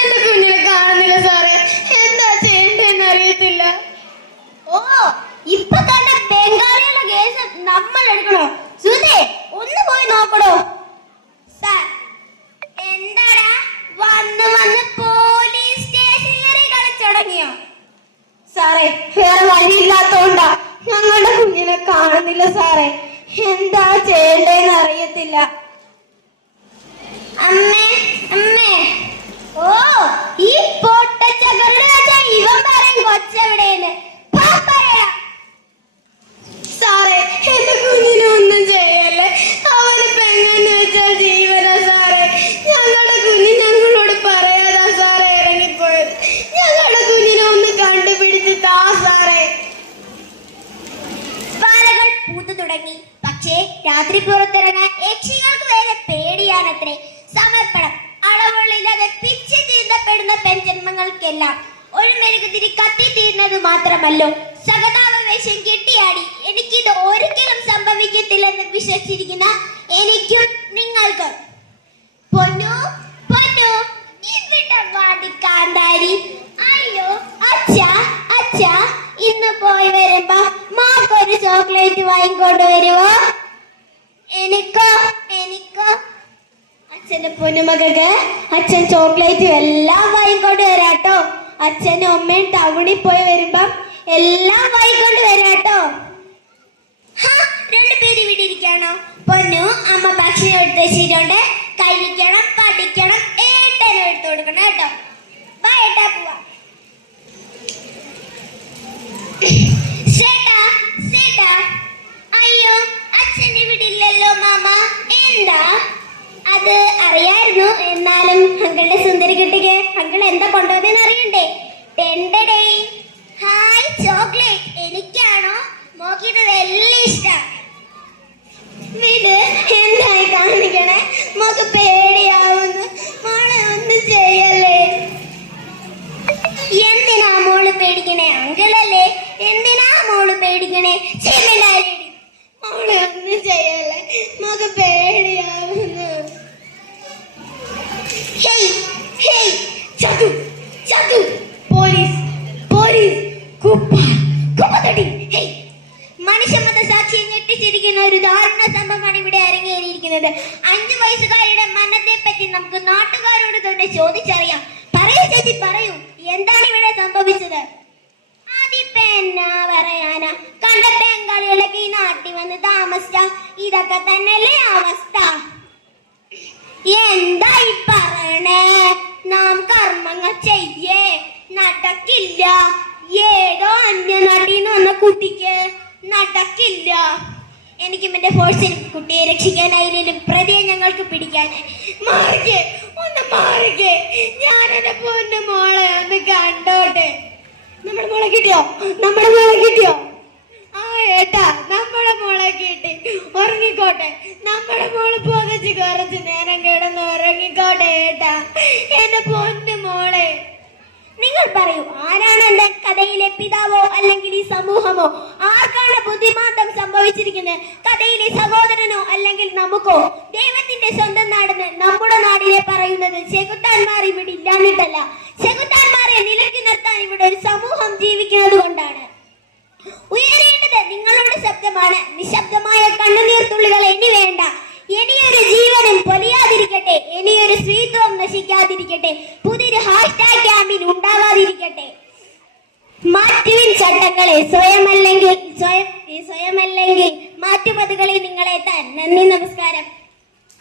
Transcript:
എന്റെ കുഞ്ഞിനെ കാണുന്നില്ല സാറേ, എന്താ ചെയ്യണ്ടെന്ന് അറിയത്തില്ല. ഓ, ഇപ്പൊ തന്നെ ബംഗാളിയുടെ കേസ് നമ്മൾ എടുക്കണോ? സുധേ, ഒന്ന് പോയി നോക്കണോ? സാർ, എന്താടാ വന്ന് വന്ന് പോലീസ് സ്റ്റേഷനിൽ കളിച്ചടങ്ങിയോ? സാറേ, വേറെ വഴിയില്ലാത്തോണ്ടാ. ഞങ്ങളുടെ കുഞ്ഞിനെ കാണുന്നില്ല സാറേ, എന്താ ചെയ്യണ്ടേന്ന് അറിയത്തില്ല. അമ്മേ, അമ്മേ. ഓ, ഈ പൊട്ടച്ചക്കരുടെ ഇവൻ പറയും കൊച്ചെവിടെയെന്ന്. സാറേ, എന്റെ കുഞ്ഞിനെ ഒന്നും ചെയ്യല്ലേ. അവനിപ്പോ എങ്ങനെ വെച്ചാൽ ജീവനാ സാറേ. ഞങ്ങളുടെ കുഞ്ഞ് ഞങ്ങളോട് പറയാതാ സാറേ ഇറങ്ങിപ്പോയത്. ഞങ്ങളുടെ കുഞ്ഞിനെ ഒന്ന് കണ്ടുപിടിച്ച് താ സാറേ. പാലകൾ പൂത്തു തുടങ്ങി. പക്ഷേ രാത്രി പുറത്തിറങ്ങാൻ യക്ഷികൾക്ക് വേറെ പേടിയാണത്രേ. സമർപ്പണം അളവുള്ളില്ലാതെ പിച്ച് തീർന്നപ്പെടുന്ന പെൺജന്മങ്ങൾക്കെല്ലാം ഒരു മെഴുകുതിരി കത്തി തീർന്നത് മാത്രമല്ലോ, സഹതാപവേശം കെട്ടിയാടി എനിക്കിത് ഒരിക്കലും സംഭവിക്കത്തില്ലെന്ന് വിശ്വസിച്ചിരിക്കുന്ന എനിക്കും നിങ്ങൾക്ക്. പൊന്നു പൊന്നു ഇവിടെ വാടിക്കാന്താരി. അയ്യോ അച്ഛാ, അച്ഛാ, ഇന്ന് പോയി വരുമ്പോ മാക്കൊരു ചോക്ലേറ്റ് വാങ്ങിക്കൊണ്ട് വരുവോ? എനിക്കോ? എനിക്കോ? അച്ഛന്റെ പൊന്നുമകൾക്ക് അച്ഛൻ ചോക്ലേറ്റും എല്ലാം വാങ്ങിക്കൊണ്ട് വരാട്ടോ. അച്ഛനും അമ്മയും ടൗണിൽ പോയി വരുമ്പം എല്ലാം വാങ്ങിക്കൊണ്ട് വരാട്ടോ. രണ്ടുപേരും ഇവിടെ ഇരിക്കണോ? പൊന്നു, അമ്മ ഭക്ഷണം എടുത്ത് വെച്ചിട്ടുണ്ട്. കഴിക്കണം, പഠിക്കണം, ഏട്ടനും എടുത്തു കൊടുക്കണം കേട്ടോ. വാ ഏട്ടാ, പോവാ. അയ്യോ, അച്ഛൻ ഇവിടെ ഇല്ലല്ലോ മാമ. എന്താ? അത് അറിയായിരുന്നു, എന്നാലും അങ്കിളുടെ സുന്ദരി കുട്ടിക്ക് അങ്കിൾ എന്താ കൊണ്ടുവന്നെന്ന് അറിയണ്ടേ? ടെൻഡഡേ. Hi chocolate. എനിക്കാണോ? മോക്കിത് വലിയ ഇഷ്ടം. ഇത് എന്തായി കാണിക്കണേ? മോക്ക് പേടിയാവുന്നു. മോളെ ഒന്നും ചെയ്യല്ലേ. എന്തിനാ മോള് പേടിക്കണേ? അങ്കിളല്ലേ, എന്തിനാ മോള് പേടിക്കണേ? മോളെ ഒന്നും ചെയ്യല്ലേ, മോക്ക് പേടിയാവുന്നു. ഹേയ് ഹേയ്, ചതു ചതു, പോലീസ് പോലീസ്, കുപ്പത്തടി. ഹേയ്, മനുഷ്യമത സാക്ഷിയെ ഞെട്ടിച്ചിരിക്കുന്ന ഒരു ദാരുണ സംഭവമാണ് ഇവിടെ അരങ്ങേറിയിരിക്കുന്നത്. 5 വയസ്സുകാരിയുടെ മരണത്തെ പറ്റി നമുക്ക് നാട്ടുകാരോട് തന്നെ ചോദിച്ചറിയാം. പറയൂ ചേച്ചി, പറയൂ, എന്താണ് ഇവിടെ സംഭവിച്ചത്? അതിപ്പോ എന്നാ പറയാനാ, കണ്ട ബംഗാളികളൊക്കെ ഈ നാട്ടിൽ വന്ന് താമസിച്ച ഇതൊക്കെ തന്നെയല്ലേ അവസ്ഥ. എന്തായി പറയണേ? നാം കർമ്മങ്ങൾ ചെയ്യേ നടക്കില്ല. ഏതോ അന്യനാട്ടിൽ നിന്ന് വന്ന കുട്ടിക്ക് നടക്കില്ല. എനിക്കും എന്റെ ഫോഴ്സിനും കുട്ടിയെ രക്ഷിക്കാനായാലും പ്രതിയെ ഞങ്ങൾക്ക് പിടിക്കാനായി. മാറിക്കേ, ഒന്ന് മാറിക്കേ. ഞാൻ എന്റെ പൊന്നു മോളെ ഒന്ന് കണ്ടോട്ടെ. നമ്മുടെ മോളെ കിട്ടിയോ? നമ്മുടെ മോളെ കിട്ടിയോ? ആ ഏട്ടാ, നമ്മുടെ മോളെ കിട്ടി. ഉറങ്ങിക്കോട്ടെ. നമ്മുടെ മോള് പൊതച്ച് കുറച്ച് നേരം കിടന്ന് ഉറങ്ങിക്കോട്ടെ ഏട്ടാ, എന്റെ പൊന്നു മോളെ. നിങ്ങൾ പറയൂ, ആരാണ് എന്റെ കഥയിലെ പിതാവോ അല്ലെങ്കിൽ ഈ സമൂഹമോ? ആർക്കാണ് ബുദ്ധിമാന്ദ്യം സംഭവിച്ചിരിക്കുന്നത്? കഥയിലെ സഹോദരനോ അല്ലെങ്കിൽ നമുക്കോ? ദൈവത്തിന്റെ സ്വന്തം നാടെന്ന് നമ്മുടെ നാടിനെ പറയുന്നത് ചെകുത്താന്മാർ ഇവിടെ ഇല്ലാഞ്ഞിട്ടല്ല, ചെകുത്താന്മാരെ നിലയ്ക്ക് നിർത്താൻ ഇവിടെ ഒരു സമൂഹം ജീവിക്കുന്നത് കൊണ്ടാണ്. ഉയരേണ്ടത് നിങ്ങളുടെ ശബ്ദമാണ്. നിശബ്ദമായ കണ്ണുനീർ തുള്ളികൾ ഇനി വേണ്ട. ഇനിയൊരു ജീവനും പൊലിയാതിരിക്കട്ടെ, ഇനിയൊരു സ്ത്രീത്വം നശിക്കാതിരിക്കട്ടെ, പുതിയൊരു ഹാഷ്ടാഗ് ക്യാമ്പയിൻ ഉണ്ടാവാതിരിക്കട്ടെ. മാറ്റുവിൻ ചട്ടങ്ങളെ, സ്വയമല്ലെങ്കിൽ മാറ്റുമതികളെ നിങ്ങളെ താൻ. നന്ദി, നമസ്കാരം.